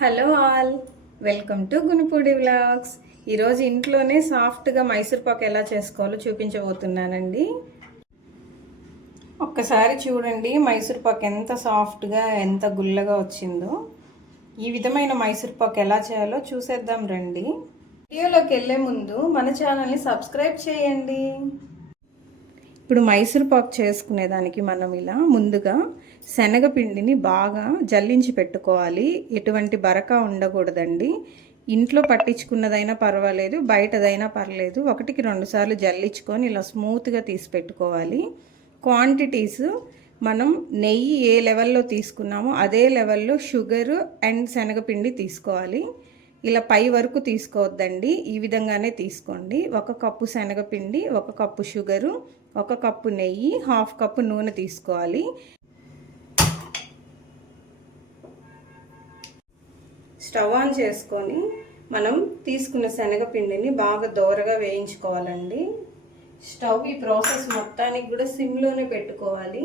Hello all, welcome to Gunupudi vlogs. ఈరోజు ఇంట్లోనే సాఫ్ట్గా మైసూర్ పాక్ ఎలా చేసుకోవాలో చూపించబోతున్నానండి. ఒక్కసారి చూడండి మైసూర్ పాక్ ఎంత సాఫ్ట్గా ఎంత గుల్లగా వచ్చిందో. ఈ విధమైన మైసూర్ పాక్ ఎలా చేయాలో చూసేద్దాం రండి. వీడియోలోకి వెళ్ళే ముందు మన ఛానల్ని సబ్స్క్రైబ్ చేయండి. ఇప్పుడు మైసూర్ పాక్ చేసుకునేదానికి మనం ఇలా ముందుగా శనగపిండిని బాగా జల్లించి పెట్టుకోవాలి. ఎటువంటి బరక ఉండకూడదండి. ఇంట్లో పట్టించుకున్నదైనా పర్వాలేదు, బయటదైనా పర్లేదు, 1-2 సార్లు జల్లించుకొని ఇలా స్మూత్గా తీసి పెట్టుకోవాలి. క్వాంటిటీస్ మనం నెయ్యి ఏ లెవెల్లో తీసుకున్నామో అదే లెవెల్లో షుగరు అండ్ శనగపిండి తీసుకోవాలి. ఇలా పై వరకు తీసుకోవద్దండి, ఈ విధంగానే తీసుకోండి. 1 కప్పు శనగపిండి, 1 కప్పు షుగరు, 1 కప్పు నెయ్యి, 1/2 కప్పు నూనె తీసుకోవాలి. స్టవ్ ఆన్ చేసుకొని మనం తీసుకున్న శనగపిండిని బాగా దోరగా వేయించుకోవాలండి. స్టవ్ ఈ ప్రాసెస్ మొత్తానికి కూడా సిమ్లోనే పెట్టుకోవాలి.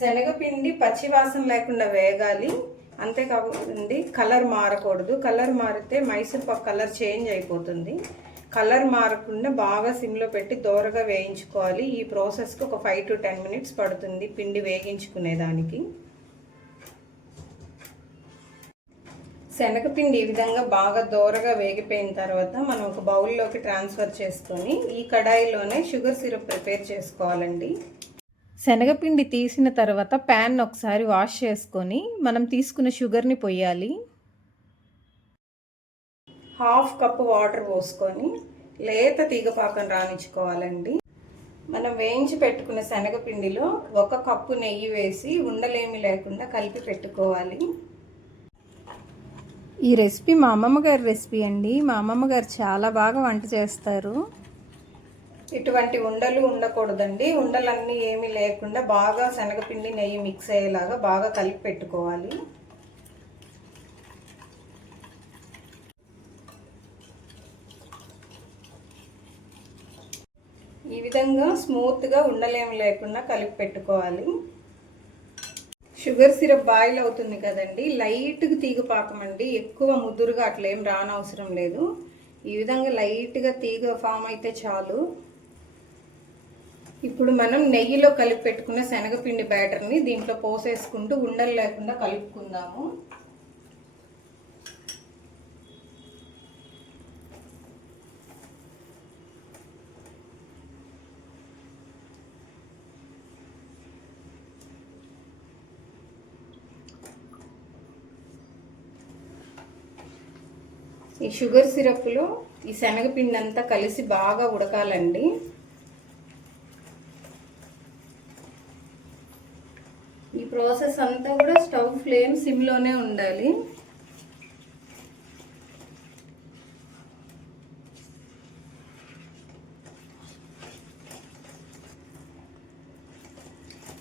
శనగపిండి పచ్చివాసన లేకుండా వేగాలి. అంతేకాకుండా కలర్ మారకూడదు. కలర్ మారితే మైసూర్ పాక్ కలర్ చేంజ్ అయిపోతుంది. కలర్ మారకుండా బాగా సిమ్లో పెట్టి దోరగా వేయించుకోవాలి. ఈ ప్రాసెస్కి ఒక 5 to 10 minutes పడుతుంది పిండి వేగించుకునేదానికి. శనగపిండి ఈ విధంగా బాగా దోరగా వేగిపోయిన తర్వాత మనం ఒక బౌల్లోకి ట్రాన్స్ఫర్ చేసుకొని ఈ కడాయిలోనే షుగర్ సిరప్ ప్రిపేర్ చేసుకోవాలండి. శనగపిండి తీసిన తర్వాత ప్యాన్ ఒకసారి వాష్ చేసుకొని మనం తీసుకున్న షుగర్ని పొయ్యాలి. 1/2 కప్పు వాటర్ పోసుకొని లేత తీగపాకం రానిచ్చుకోవాలండి. మనం వేయించి పెట్టుకున్న శనగపిండిలో 1 కప్పు నెయ్యి వేసి ఉండలేమి లేకుండా కలిపి పెట్టుకోవాలి. ఈ రెసిపీ మా అమ్మమ్మ గారి రెసిపీ అండి. మా అమ్మమ్మ గారు చాలా బాగా వంట చేస్తారు. ఇటువంటి ఉండలు ఉండకూడదండి. ఉండలన్నీ ఏమీ లేకుండా బాగా శనగపిండి నెయ్యి మిక్స్ అయ్యేలాగా బాగా కలిపి పెట్టుకోవాలి. ఈ విధంగా స్మూత్గా ఉండలేమి లేకుండా కలిపి పెట్టుకోవాలి. షుగర్ సిరప్ బాయిల్ అవుతుంది కదండి, లైట్గా తీగ పాకమండి, ఎక్కువ ముదురుగా అట్లేం రానవసరం లేదు. ఈ విధంగా లైట్గా తీగ ఫామ్ అయితే చాలు. ఇప్పుడు మనం నెయ్యిలో కలిపి పెట్టుకున్న శనగపిండి బ్యాటర్ని దీంట్లో పోసేసుకుంటూ ఉండలు లేకుండా కలుపుకుందాము. ఈ షుగర్ సిరప్లో ఈ శనగపిండి అంతా కలిసి బాగా ఉడకాలండి. ఈ ప్రాసెస్ అంతా కూడా స్టవ్ ఫ్లేమ్ సిమ్లోనే ఉండాలి.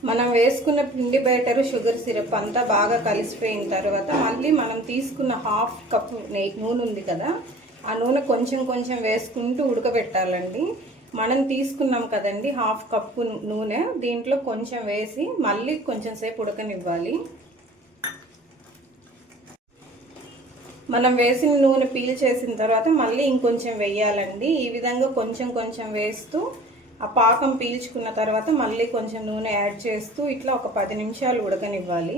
మనం వేసుకున్న పిండి బ్యాటర్ షుగర్ సిరప్ అంతా బాగా కలిసిపోయిన తర్వాత మళ్ళీ మనం తీసుకున్న 1/2 కప్పు నూనె ఉంది కదా, ఆ నూనె కొంచెం కొంచెం వేసుకుంటూ ఉడకబెట్టాలండి. మనం తీసుకున్నాం కదండి 1/2 కప్పు నూనె, దీంట్లో కొంచెం వేసి మళ్ళీ కొంచెం సేపు ఉడకనివ్వాలి. మనం వేసిన నూనె పీల్ చేసిన తర్వాత మళ్ళీ ఇంకొంచెం వేయాలండి. ఈ విధంగా కొంచెం కొంచెం వేస్తూ ఆ పాకం పీల్చుకున్న తర్వాత మళ్ళీ కొంచెం నూనె యాడ్ చేస్తూ ఇట్లా ఒక 10 నిమిషాలు ఉడకనివ్వాలి.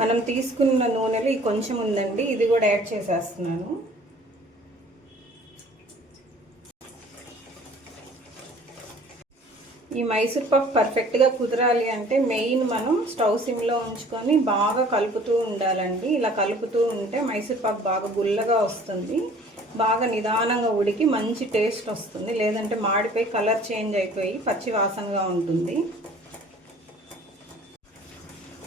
మనం తీసుకున్న నూనెలో ఈ కొంచెం ఉందండి, ఇది కూడా యాడ్ చేసేస్తున్నాను. ఈ మైసూర్ పాక్ పర్ఫెక్ట్గా కుదరాలి అంటే మెయిన్ మనం స్టవ్ సిమ్లో ఉంచుకొని బాగా కలుపుతూ ఉండాలండి. ఇలా కలుపుతూ ఉంటే మైసూర్ పాక్ బాగా గుల్లగా వస్తుంది, బాగా నిదానంగా ఉడికి మంచి టేస్ట్ వస్తుంది. లేదంటే మాడిపోయి కలర్ చేంజ్ అయిపోయి పచ్చి వాసనగా ఉంటుంది.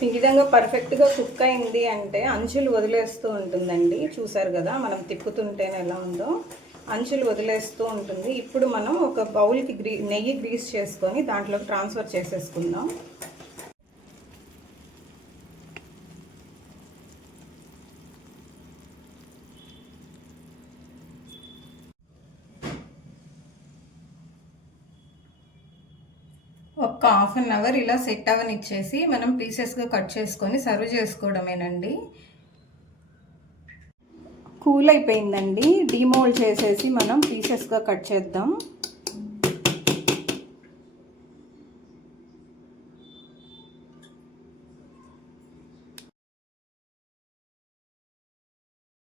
ఈ విధంగా పర్ఫెక్ట్గా కుక్ అయింది అంటే అంచులు వదిలేస్తూ ఉంటుందండి. చూసారు కదా మనం తిప్పుతుంటేనే ఎలా ఉందో, అంచులు వదిలేస్తూ ఉంటుంది. ఇప్పుడు మనం ఒక బౌల్కి నెయ్యి గ్రీస్ చేసుకొని దాంట్లోకి ట్రాన్స్ఫర్ చేసేసుకుందాం. ఒక హాఫ్ అన్ అవర్ ఇలా సెట్ అవనిచ్చేసి మనం పీసెస్గా కట్ చేసుకొని సర్వ్ చేసుకోవడమేనండి. కూల్ అయిపోయిందండి. డీమోల్డ్ చేసేసి మనం పీసెస్గా కట్ చేద్దాం.